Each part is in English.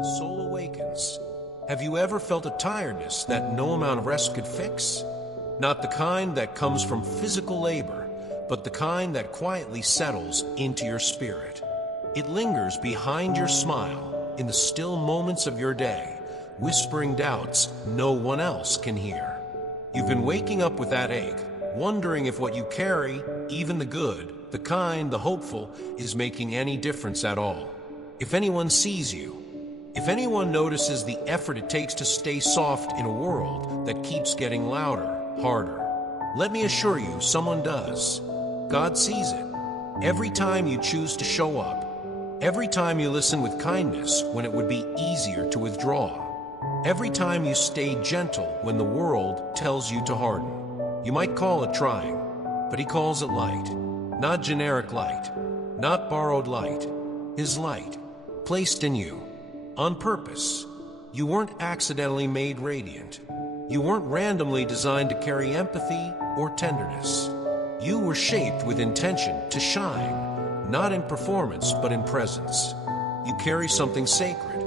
the soul awakens. Have you ever felt a tiredness that no amount of rest could fix? Not the kind that comes from physical labor, but the kind that quietly settles into your spirit. It lingers behind your smile in the still moments of your day, whispering doubts no one else can hear. You've been waking up with that ache, wondering if what you carry, even the good, the kind, the hopeful, is making any difference at all. If anyone sees you, if anyone notices the effort it takes to stay soft in a world that keeps getting louder, harder, let me assure you, someone does. God sees it. Every time you choose to show up, every time you listen with kindness when it would be easier to withdraw, every time you stay gentle when the world tells you to harden. You might call it trying, but he calls it light. Not generic light, not borrowed light. His light, placed in you, on purpose. You weren't accidentally made radiant. You weren't randomly designed to carry empathy or tenderness. You were shaped with intention to shine, not in performance, but in presence. You carry something sacred,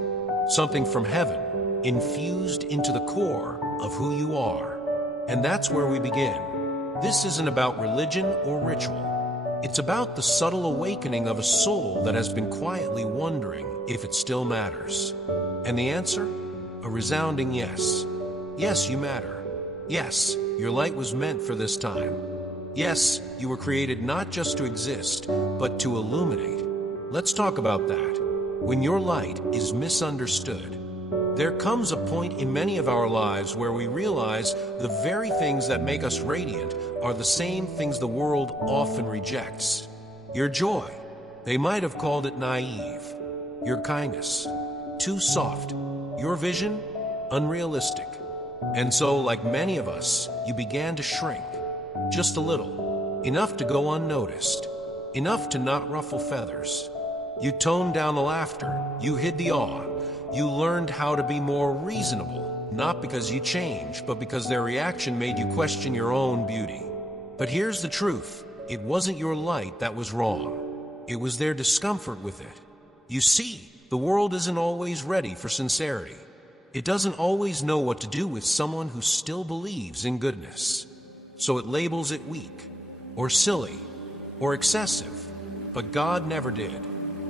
something from heaven, infused into the core of who you are. And that's where we begin. This isn't about religion or ritual. It's about the subtle awakening of a soul that has been quietly wondering if it still matters. And the answer? A resounding yes. Yes, you matter. Yes, your light was meant for this time. Yes, you were created not just to exist, but to illuminate. Let's talk about that. When your light is misunderstood, there comes a point in many of our lives where we realize the very things that make us radiant are the same things the world often rejects. Your joy, they might have called it naive. Your kindness, too soft. Your vision, unrealistic. And so, like many of us, you began to shrink. Just a little. Enough to go unnoticed. Enough to not ruffle feathers. You toned down the laughter. You hid the awe. You learned how to be more reasonable, not because you changed, but because their reaction made you question your own beauty. But here's the truth. It wasn't your light that was wrong. It was their discomfort with it. You see, the world isn't always ready for sincerity. It doesn't always know what to do with someone who still believes in goodness. So it labels it weak, or silly, or excessive. But God never did.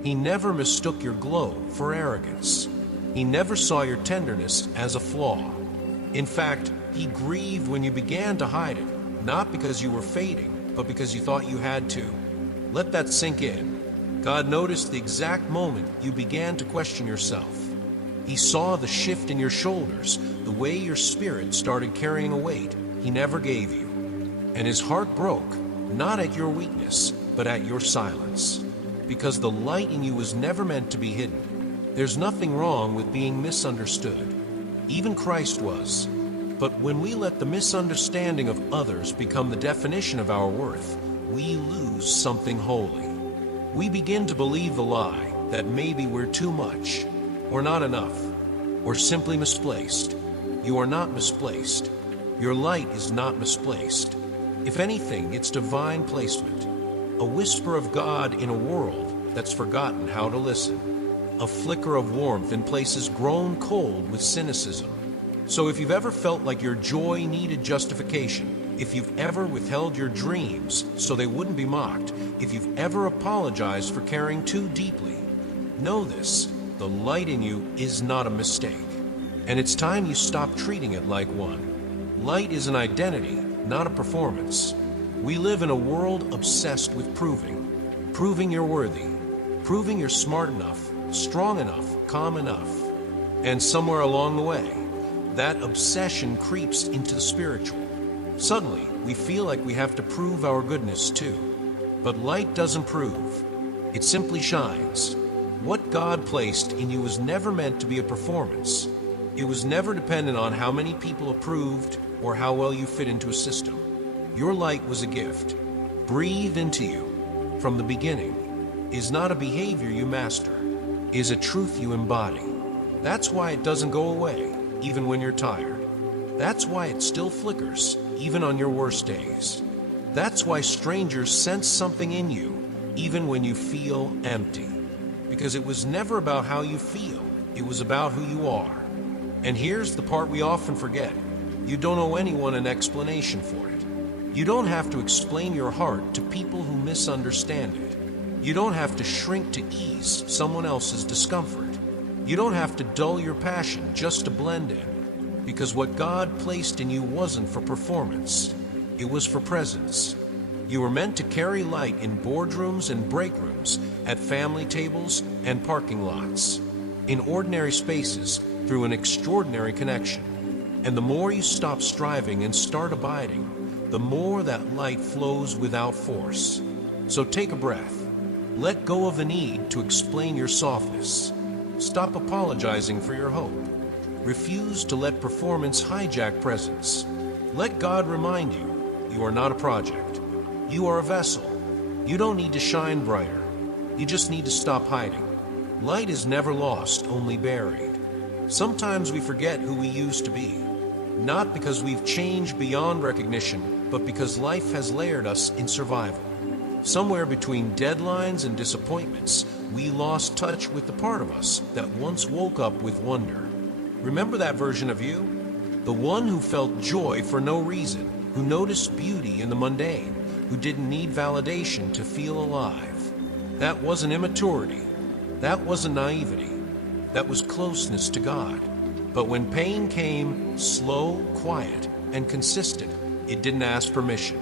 He never mistook your glow for arrogance. He never saw your tenderness as a flaw. In fact, he grieved when you began to hide it, not because you were fading, but because you thought you had to. Let that sink in. God noticed the exact moment you began to question yourself. He saw the shift in your shoulders, the way your spirit started carrying a weight he never gave you. And his heart broke, not at your weakness, but at your silence. Because the light in you was never meant to be hidden. There's nothing wrong with being misunderstood. Even Christ was. But when we let the misunderstanding of others become the definition of our worth, we lose something holy. We begin to believe the lie that maybe we're too much, or not enough, or simply misplaced. You are not misplaced. Your light is not misplaced. If anything, it's divine placement. A whisper of God in a world that's forgotten how to listen. A flicker of warmth in places grown cold with cynicism. So if you've ever felt like your joy needed justification, if you've ever withheld your dreams so they wouldn't be mocked, if you've ever apologized for caring too deeply, know this, the light in you is not a mistake. And it's time you stop treating it like one. Light is an identity, not a performance. We live in a world obsessed with proving you're worthy, proving you're smart enough, strong enough, calm enough. And somewhere along the way, that obsession creeps into the spiritual. Suddenly, we feel like we have to prove our goodness too. But light doesn't prove. It simply shines. What God placed in you was never meant to be a performance. It was never dependent on how many people approved or how well you fit into a system. Your light was a gift, breathed into you from the beginning. Is not a behavior you master, is a truth you embody. That's why it doesn't go away, even when you're tired. That's why it still flickers, even on your worst days. That's why strangers sense something in you, even when you feel empty. Because it was never about how you feel. It was about who you are. And here's the part we often forget. You don't owe anyone an explanation for it. You don't have to explain your heart to people who misunderstand it. You don't have to shrink to ease someone else's discomfort. You don't have to dull your passion just to blend in. Because what God placed in you wasn't for performance. It was for presence. You were meant to carry light in boardrooms and break rooms, at family tables and parking lots, in ordinary spaces through an extraordinary connection. And the more you stop striving and start abiding, the more that light flows without force. So take a breath. Let go of the need to explain your softness. Stop apologizing for your hope. Refuse to let performance hijack presence. Let God remind you, you are not a project. You are a vessel. You don't need to shine brighter. You just need to stop hiding. Light is never lost, only buried. Sometimes we forget who we used to be. Not because we've changed beyond recognition, but because life has layered us in survival. Somewhere between deadlines and disappointments, we lost touch with the part of us that once woke up with wonder. Remember that version of you? The one who felt joy for no reason, who noticed beauty in the mundane, who didn't need validation to feel alive. That wasn't immaturity. That wasn't naivety. That was closeness to God. But when pain came, slow, quiet, and consistent, it didn't ask permission.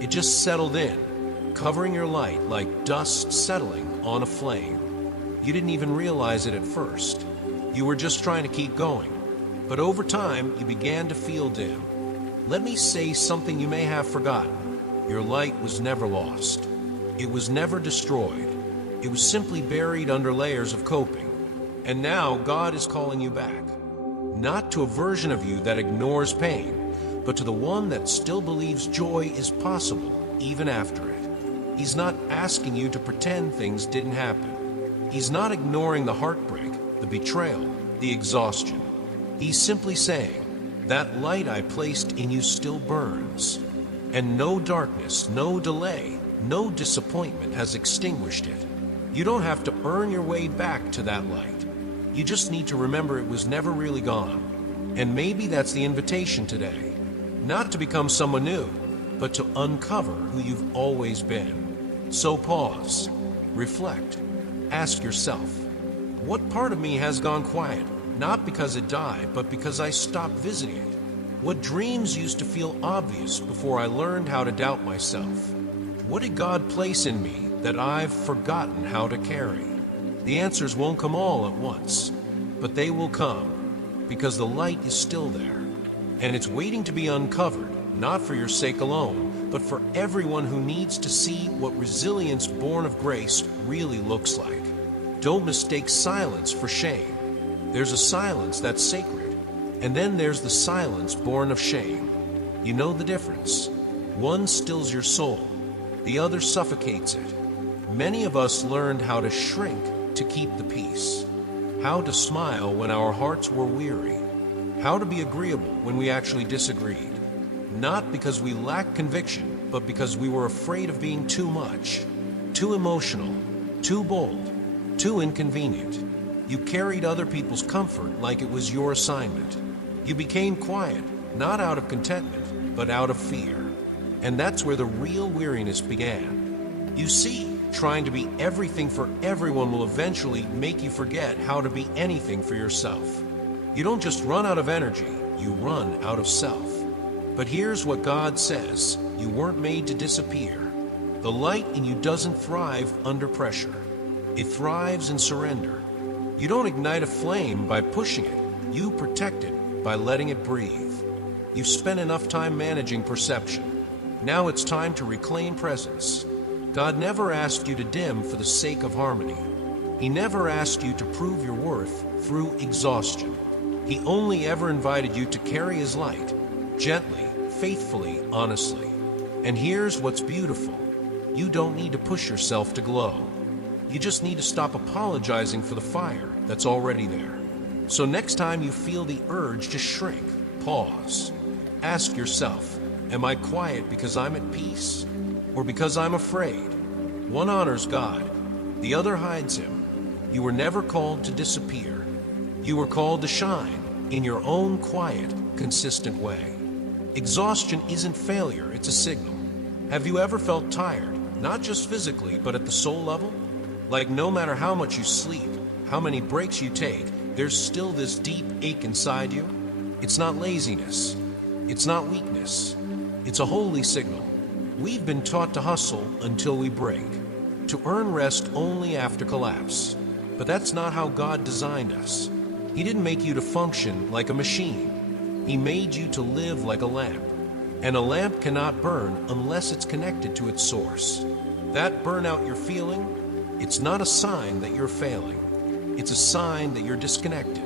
It just settled in, covering your light like dust settling on a flame. You didn't even realize it at first. You were just trying to keep going. But over time, you began to feel dim. Let me say something you may have forgotten. Your light was never lost. It was never destroyed. It was simply buried under layers of coping. And now God is calling you back. Not to a version of you that ignores pain, but to the one that still believes joy is possible even after it. He's not asking you to pretend things didn't happen. He's not ignoring the heartbreak, the betrayal, the exhaustion. He's simply saying, that light I placed in you still burns. And no darkness, no delay, no disappointment has extinguished it. You don't have to earn your way back to that light. You just need to remember it was never really gone. And maybe that's the invitation today. Not to become someone new, but to uncover who you've always been. So pause, reflect, ask yourself, what part of me has gone quiet? Not because it died, but because I stopped visiting it. What dreams used to feel obvious before I learned how to doubt myself? What did God place in me that I've forgotten how to carry? The answers won't come all at once, but they will come because the light is still there. And it's waiting to be uncovered, not for your sake alone, but for everyone who needs to see what resilience born of grace really looks like. Don't mistake silence for shame. There's a silence that's sacred. And then there's the silence born of shame. You know the difference. One stills your soul, the other suffocates it. Many of us learned how to shrink to keep the peace, how to smile when our hearts were weary, how to be agreeable when we actually disagreed. Not because we lacked conviction, but because we were afraid of being too much, too emotional, too bold, too inconvenient. You carried other people's comfort like it was your assignment. You became quiet, not out of contentment, but out of fear. And that's where the real weariness began. You see, trying to be everything for everyone will eventually make you forget how to be anything for yourself. You don't just run out of energy, you run out of self. But here's what God says, you weren't made to disappear. The light in you doesn't thrive under pressure. It thrives in surrender. You don't ignite a flame by pushing it. You protect it by letting it breathe. You've spent enough time managing perception. Now it's time to reclaim presence. God never asked you to dim for the sake of harmony. He never asked you to prove your worth through exhaustion. He only ever invited you to carry His light, gently, faithfully, honestly. And here's what's beautiful. You don't need to push yourself to glow. You just need to stop apologizing for the fire that's already there. So next time you feel the urge to shrink, pause. Ask yourself, am I quiet because I'm at peace? Or because I'm afraid? One honors God, the other hides Him. You were never called to disappear. You were called to shine in your own quiet, consistent way. Exhaustion isn't failure, it's a signal. Have you ever felt tired, not just physically, but at the soul level? Like no matter how much you sleep, how many breaks you take, there's still this deep ache inside you? It's not laziness. It's not weakness. It's a holy signal. We've been taught to hustle until we break, to earn rest only after collapse. But that's not how God designed us. He didn't make you to function like a machine. He made you to live like a lamp. And a lamp cannot burn unless it's connected to its source. That burnout you're feeling, it's not a sign that you're failing. It's a sign that you're disconnected.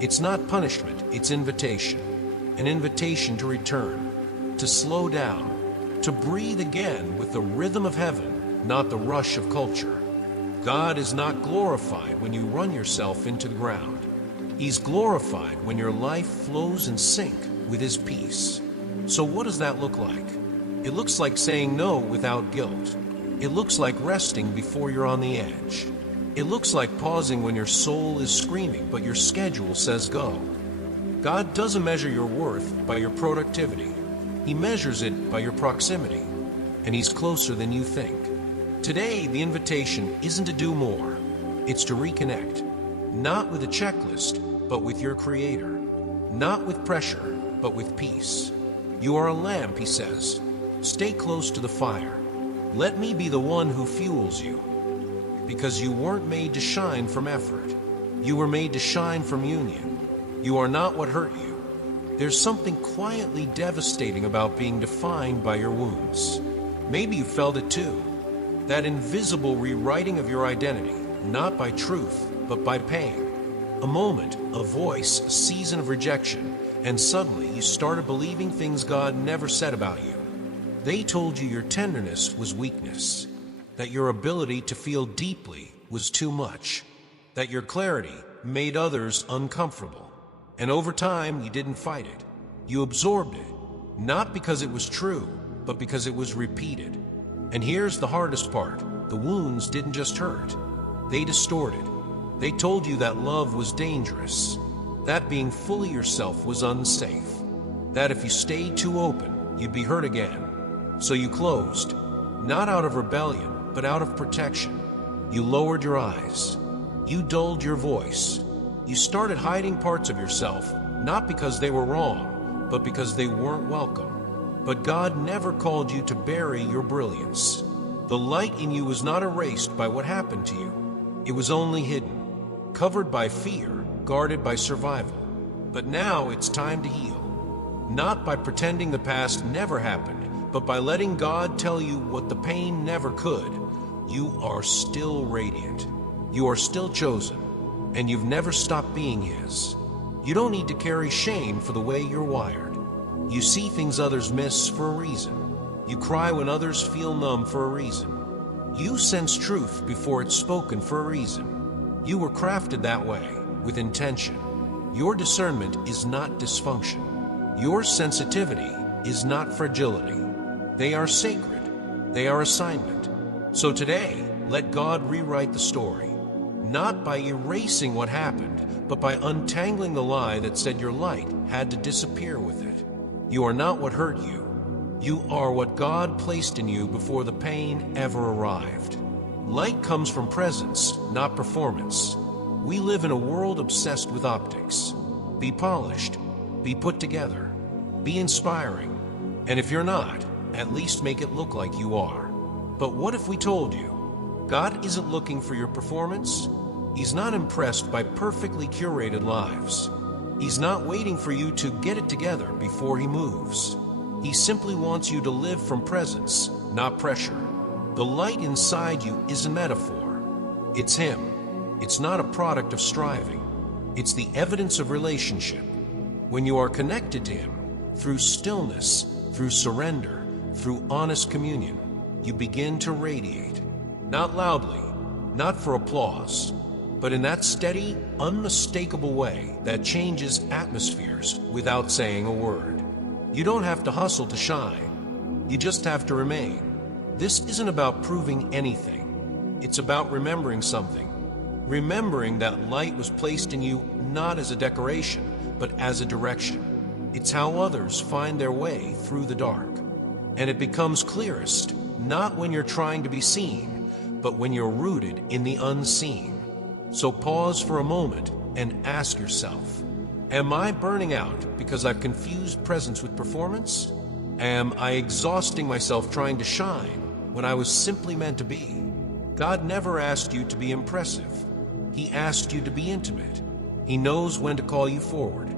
It's not punishment, it's invitation. An invitation to return, to slow down, to breathe again with the rhythm of heaven, not the rush of culture. God is not glorified when you run yourself into the ground. He's glorified when your life flows in sync with His peace. So what does that look like? It looks like saying no without guilt. It looks like resting before you're on the edge. It looks like pausing when your soul is screaming, but your schedule says go. God doesn't measure your worth by your productivity. He measures it by your proximity, and He's closer than you think. Today, the invitation isn't to do more. It's to reconnect, not with a checklist, but with your Creator. Not with pressure, but with peace. You are a lamp, He says. Stay close to the fire. Let me be the one who fuels you. Because you weren't made to shine from effort. You were made to shine from union. You are not what hurt you. There's something quietly devastating about being defined by your wounds. Maybe you felt it too. That invisible rewriting of your identity, not by truth, but by pain. A moment, a voice, a season of rejection, and suddenly you started believing things God never said about you. They told you your tenderness was weakness, that your ability to feel deeply was too much, that your clarity made others uncomfortable. And over time, you didn't fight it. You absorbed it, not because it was true, but because it was repeated. And here's the hardest part. The wounds didn't just hurt. They distorted. They told you that love was dangerous, that being fully yourself was unsafe, that if you stayed too open, you'd be hurt again. So you closed, not out of rebellion, but out of protection. You lowered your eyes. You dulled your voice. You started hiding parts of yourself, not because they were wrong, but because they weren't welcome. But God never called you to bury your brilliance. The light in you was not erased by what happened to you. It was only hidden, covered by fear, guarded by survival. But now it's time to heal. Not by pretending the past never happened, but by letting God tell you what the pain never could. You are still radiant. You are still chosen, and you've never stopped being His. You don't need to carry shame for the way you're wired. You see things others miss for a reason. You cry when others feel numb for a reason. You sense truth before it's spoken for a reason. You were crafted that way, with intention. Your discernment is not dysfunction. Your sensitivity is not fragility. They are sacred. They are assignment. So today, let God rewrite the story. Not by erasing what happened, but by untangling the lie that said your light had to disappear with it. You are not what hurt you. You are what God placed in you before the pain ever arrived. Light comes from presence, not performance. We live in a world obsessed with optics. Be polished. Be put together. Be inspiring. And if you're not, at least make it look like you are. But what if we told you, God isn't looking for your performance? He's not impressed by perfectly curated lives. He's not waiting for you to get it together before He moves. He simply wants you to live from presence, not pressure. The light inside you is a metaphor. It's Him. It's not a product of striving. It's the evidence of relationship. When you are connected to Him, through stillness, through surrender, through honest communion, you begin to radiate. Not loudly, not for applause, but in that steady, unmistakable way that changes atmospheres without saying a word. You don't have to hustle to shine. You just have to remain. This isn't about proving anything. It's about remembering something. remembering that light was placed in you not as a decoration, but as a direction. It's how others find their way through the dark. And it becomes clearest, not when you're trying to be seen, but when you're rooted in the unseen. So pause for a moment and ask yourself, am I burning out because I've confused presence with performance? Am I exhausting myself trying to shine when I was simply meant to be? God never asked you to be impressive. He asked you to be intimate. He knows when to call you forward,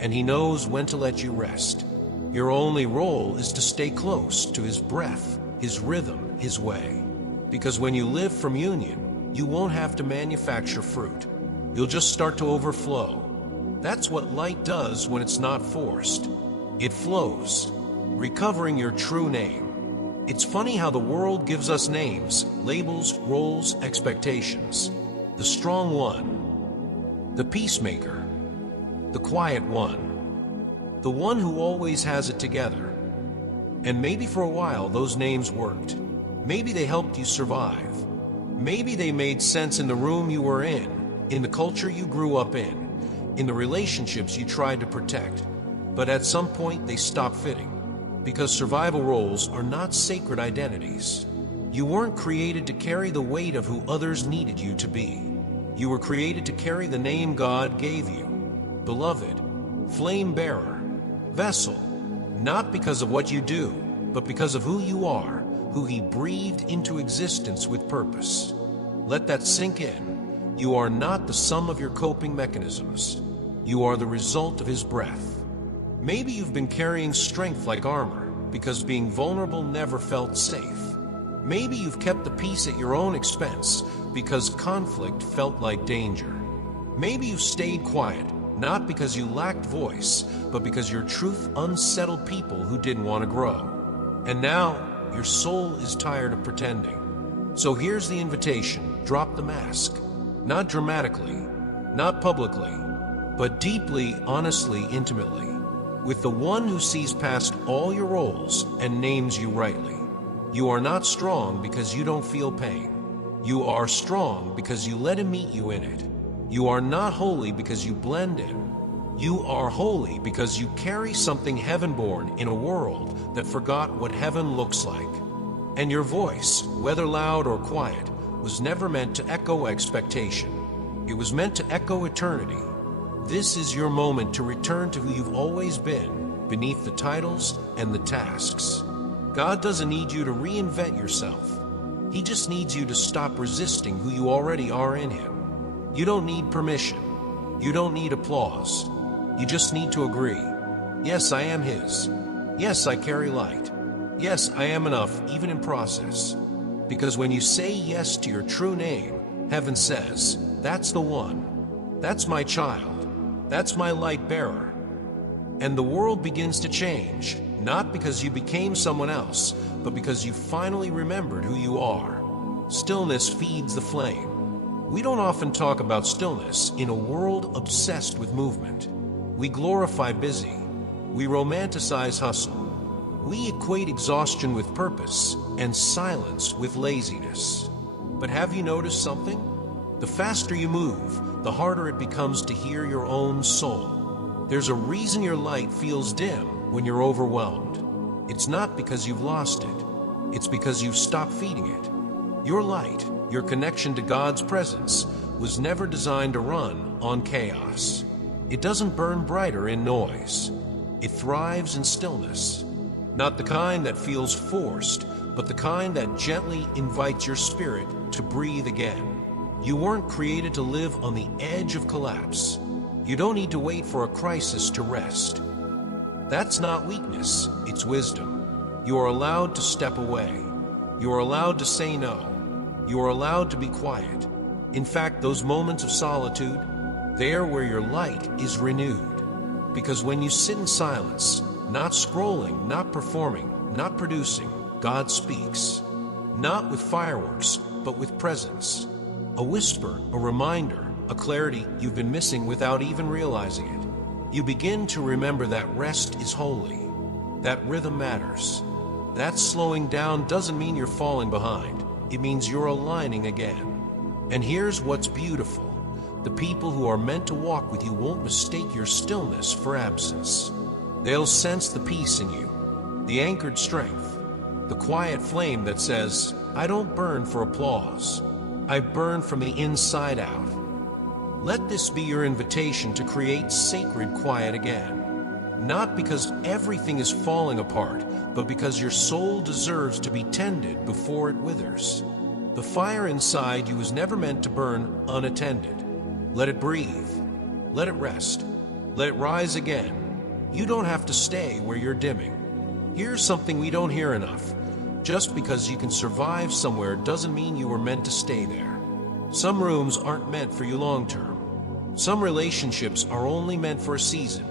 and He knows when to let you rest. Your only role is to stay close to His breath, His rhythm, His way. Because when you live from union, you won't have to manufacture fruit. You'll just start to overflow. That's what light does when it's not forced. It flows, recovering your true name. It's funny how the world gives us names, labels, roles, expectations. The strong one, the peacemaker, the quiet one, the one who always has it together. And maybe for a while those names worked. Maybe they helped you survive. Maybe they made sense in the room you were in the culture you grew up in the relationships you tried to protect. But at some point they stopped fitting. Because survival roles are not sacred identities. You weren't created to carry the weight of who others needed you to be. You were created to carry the name God gave you. Beloved, flame bearer, vessel, not because of what you do, but because of who you are, who He breathed into existence with purpose. Let that sink in. You are not the sum of your coping mechanisms. You are the result of His breath. Maybe you've been carrying strength like armor because being vulnerable never felt safe. Maybe you've kept the peace at your own expense because conflict felt like danger. Maybe you've stayed quiet, not because you lacked voice, but because your truth unsettled people who didn't want to grow. And now, your soul is tired of pretending. So here's the invitation: drop the mask. Not dramatically, not publicly, but deeply, honestly, intimately, with the one who sees past all your roles and names you rightly. You are not strong because you don't feel pain. You are strong because you let Him meet you in it. You are not holy because you blend in. You are holy because you carry something heaven-born in a world that forgot what heaven looks like. And your voice, whether loud or quiet, was never meant to echo expectation. It was meant to echo eternity. This is your moment to return to who you've always been, beneath the titles and the tasks. God doesn't need you to reinvent yourself. He just needs you to stop resisting who you already are in Him. You don't need permission. You don't need applause. You just need to agree. Yes, I am His. Yes, I carry light. Yes, I am enough, even in process. Because when you say yes to your true name, heaven says, that's the one. That's my child. That's my light bearer. And the world begins to change, not because you became someone else, but because you finally remembered who you are. Stillness feeds the flame. We don't often talk about stillness in a world obsessed with movement. We glorify busy. We romanticize hustle. We equate exhaustion with purpose and silence with laziness. But have you noticed something? The faster you move, the harder it becomes to hear your own soul. There's a reason your light feels dim when you're overwhelmed. It's not because you've lost it. It's because you've stopped feeding it. Your light, your connection to God's presence, was never designed to run on chaos. It doesn't burn brighter in noise. It thrives in stillness. Not the kind that feels forced, but the kind that gently invites your spirit to breathe again. You weren't created to live on the edge of collapse. You don't need to wait for a crisis to rest. That's not weakness, it's wisdom. You are allowed to step away. You are allowed to say no. You are allowed to be quiet. In fact, those moments of solitude, they're where your light is renewed. Because when you sit in silence, not scrolling, not performing, not producing, God speaks. Not with fireworks, but with presence. A whisper, a reminder, a clarity you've been missing without even realizing it. You begin to remember that rest is holy, that rhythm matters. That slowing down doesn't mean you're falling behind. It means you're aligning again. And here's what's beautiful. The people who are meant to walk with you won't mistake your stillness for absence. They'll sense the peace in you, the anchored strength, the quiet flame that says, I don't burn for applause. I burn from the inside out. Let this be your invitation to create sacred quiet again. Not because everything is falling apart, but because your soul deserves to be tended before it withers. The fire inside you was never meant to burn unattended. Let it breathe. Let it rest. Let it rise again. You don't have to stay where you're dimming. Here's something we don't hear enough. Just because you can survive somewhere doesn't mean you were meant to stay there. Some rooms aren't meant for you long term. Some relationships are only meant for a season.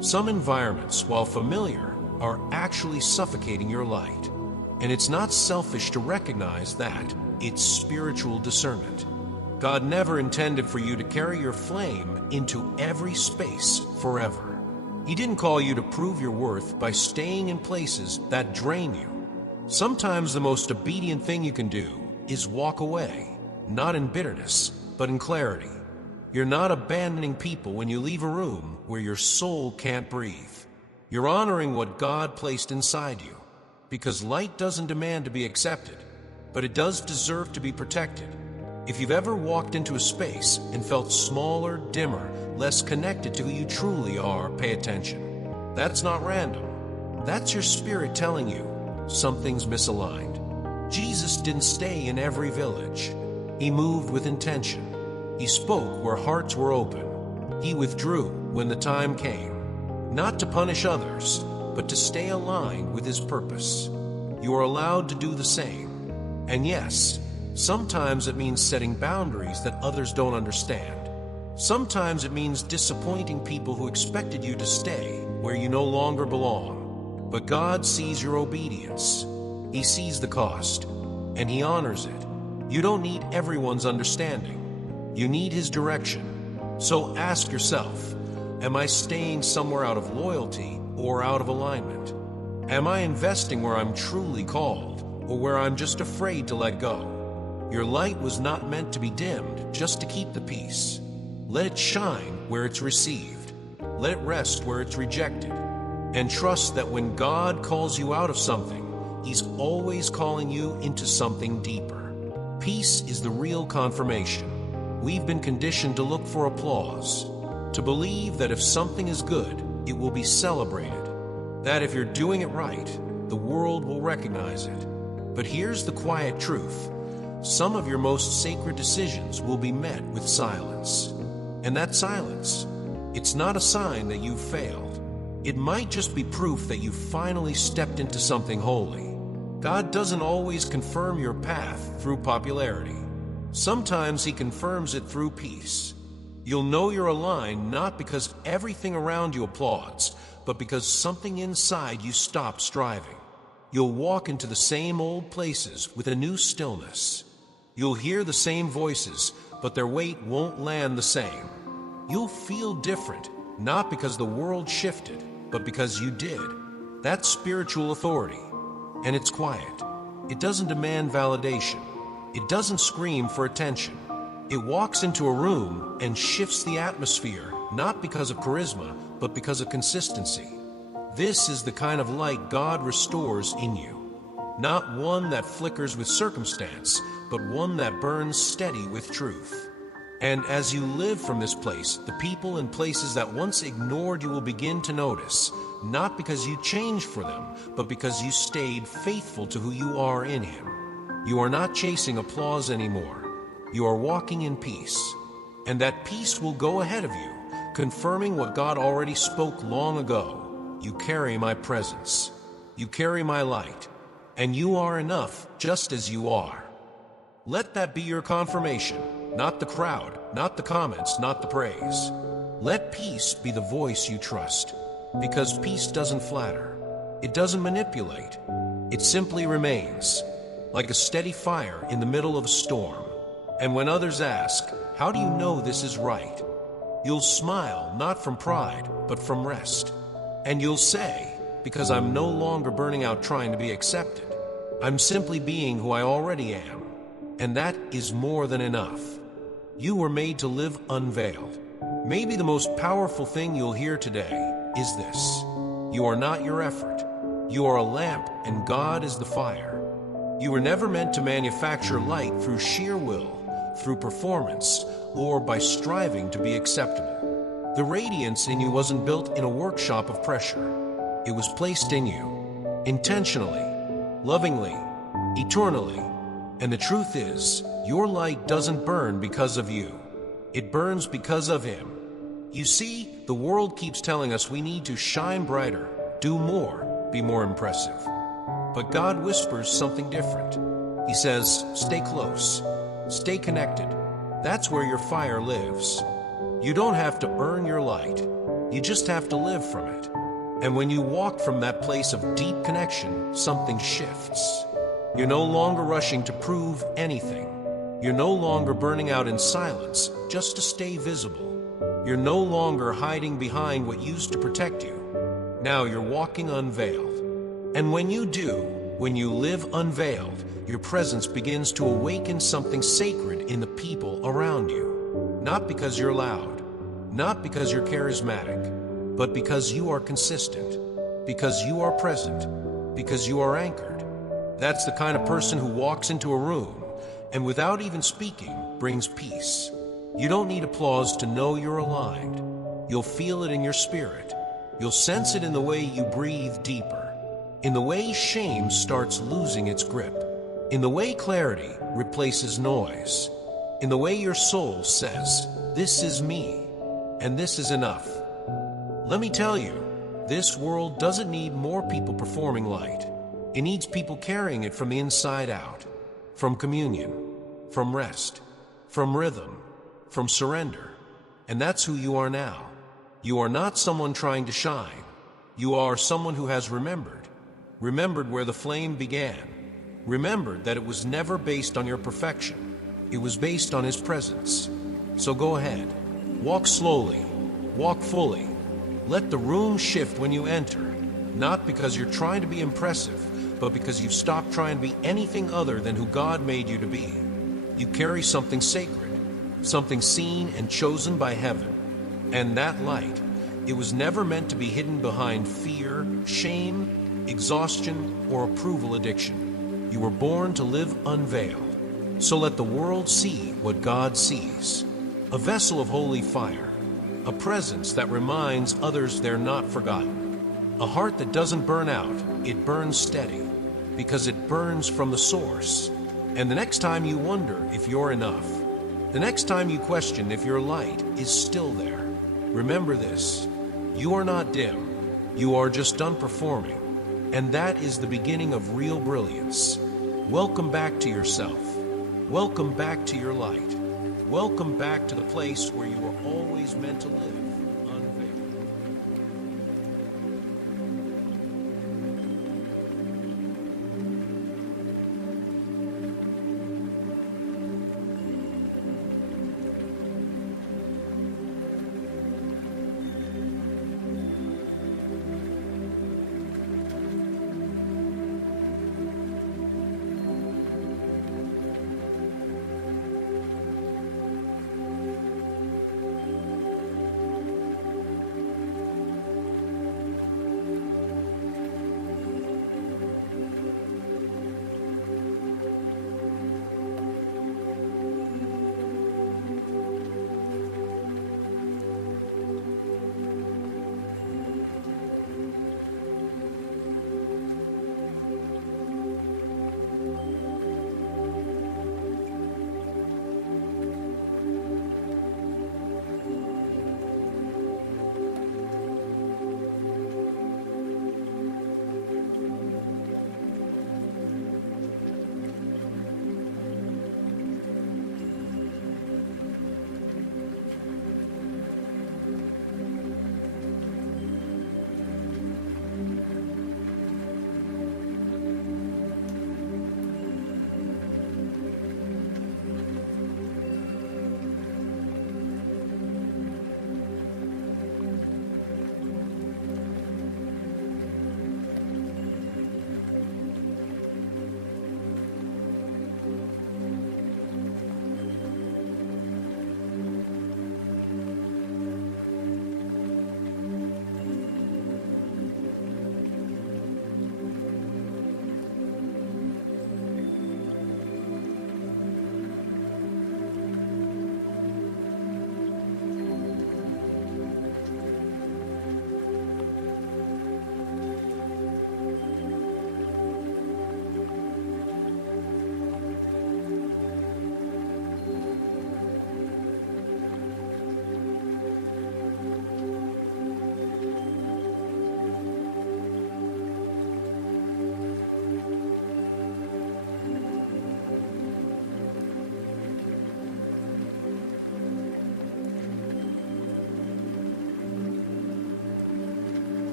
Some environments, while familiar, are actually suffocating your light. And it's not selfish to recognize that. It's spiritual discernment. God never intended for you to carry your flame into every space forever. He didn't call you to prove your worth by staying in places that drain you. Sometimes the most obedient thing you can do is walk away, not in bitterness, but in clarity. You're not abandoning people when you leave a room where your soul can't breathe. You're honoring what God placed inside you, because light doesn't demand to be accepted, but it does deserve to be protected. If you've ever walked into a space and felt smaller, dimmer, less connected to who you truly are, pay attention. That's not random. That's your spirit telling you something's misaligned. Jesus didn't stay in every village. He moved with intention. He spoke where hearts were open. He withdrew when the time came, not to punish others, but to stay aligned with his purpose. You are allowed to do the same. And yes, sometimes it means setting boundaries that others don't understand. Sometimes it means disappointing people who expected you to stay where you no longer belong. But God sees your obedience. He sees the cost, and He honors it. You don't need everyone's understanding. You need His direction. So ask yourself, am I staying somewhere out of loyalty or out of alignment? Am I investing where I'm truly called or where I'm just afraid to let go? Your light was not meant to be dimmed just to keep the peace. Let it shine where it's received. Let it rest where it's rejected. And trust that when God calls you out of something, He's always calling you into something deeper. Peace is the real confirmation. We've been conditioned to look for applause, to believe that if something is good, it will be celebrated, that if you're doing it right, the world will recognize it. But here's the quiet truth. Some of your most sacred decisions will be met with silence. And that silence, it's not a sign that you've failed. It might just be proof that you've finally stepped into something holy. God doesn't always confirm your path through popularity. Sometimes He confirms it through peace. You'll know you're aligned not because everything around you applauds, but because something inside you stopped striving. You'll walk into the same old places with a new stillness. You'll hear the same voices, but their weight won't land the same. You'll feel different, not because the world shifted, but because you did. That's spiritual authority. And it's quiet. It doesn't demand validation. It doesn't scream for attention. It walks into a room and shifts the atmosphere, not because of charisma, but because of consistency. This is the kind of light God restores in you. Not one that flickers with circumstance, but one that burns steady with truth. And as you live from this place, the people and places that once ignored you will begin to notice, not because you changed for them, but because you stayed faithful to who you are in Him. You are not chasing applause anymore. You are walking in peace. And that peace will go ahead of you, confirming what God already spoke long ago. You carry my presence. You carry my light. And you are enough just as you are. Let that be your confirmation. Not the crowd, not the comments, not the praise. Let peace be the voice you trust, because peace doesn't flatter. It doesn't manipulate. It simply remains, like a steady fire in the middle of a storm. And when others ask, how do you know this is right? You'll smile, not from pride, but from rest. And you'll say, because I'm no longer burning out trying to be accepted. I'm simply being who I already am. and that is more than enough. You were made to live unveiled. Maybe the most powerful thing you'll hear today is this: you are not your effort. You are a lamp, and God is the fire. You were never meant to manufacture light through sheer will, through performance, or by striving to be acceptable. The radiance in you wasn't built in a workshop of pressure. It was placed in you, intentionally, lovingly, eternally. And the truth is, your light doesn't burn because of you. It burns because of Him. You see, the world keeps telling us we need to shine brighter, do more, be more impressive. But God whispers something different. He says, stay close, stay connected. That's where your fire lives. You don't have to earn your light. You just have to live from it. And when you walk from that place of deep connection, something shifts. You're no longer rushing to prove anything. You're no longer burning out in silence just to stay visible. You're no longer hiding behind what used to protect you. Now you're walking unveiled. And when you do, when you live unveiled, your presence begins to awaken something sacred in the people around you. Not because you're loud, not because you're charismatic, but because you are consistent, because you are present, because you are anchored. That's the kind of person who walks into a room and without even speaking brings peace. You don't need applause to know you're aligned. You'll feel it in your spirit. You'll sense it in the way you breathe deeper, in the way shame starts losing its grip, in the way clarity replaces noise, in the way your soul says, this is me, and this is enough. Let me tell you, this world doesn't need more people performing light. It needs people carrying it from the inside out, from communion, from rest, from rhythm, from surrender. And that's who you are now. You are not someone trying to shine. You are someone who has remembered where the flame began, remembered that it was never based on your perfection. It was based on His presence. So go ahead, walk slowly, walk fully. Let the room shift when you enter, not because you're trying to be impressive, but because you've stopped trying to be anything other than who God made you to be. You carry something sacred, something seen and chosen by heaven. And that light, it was never meant to be hidden behind fear, shame, exhaustion, or approval addiction. You were born to live unveiled. So let the world see what God sees. A vessel of holy fire, a presence that reminds others they're not forgotten. A heart that doesn't burn out, it burns steady, because it burns from the source. And the next time you wonder if you're enough, the next time you question if your light is still there, remember this: you are not dim, you are just done performing, and that is the beginning of real brilliance. Welcome back to yourself. Welcome back to your light. Welcome back to the place where you were always meant to live.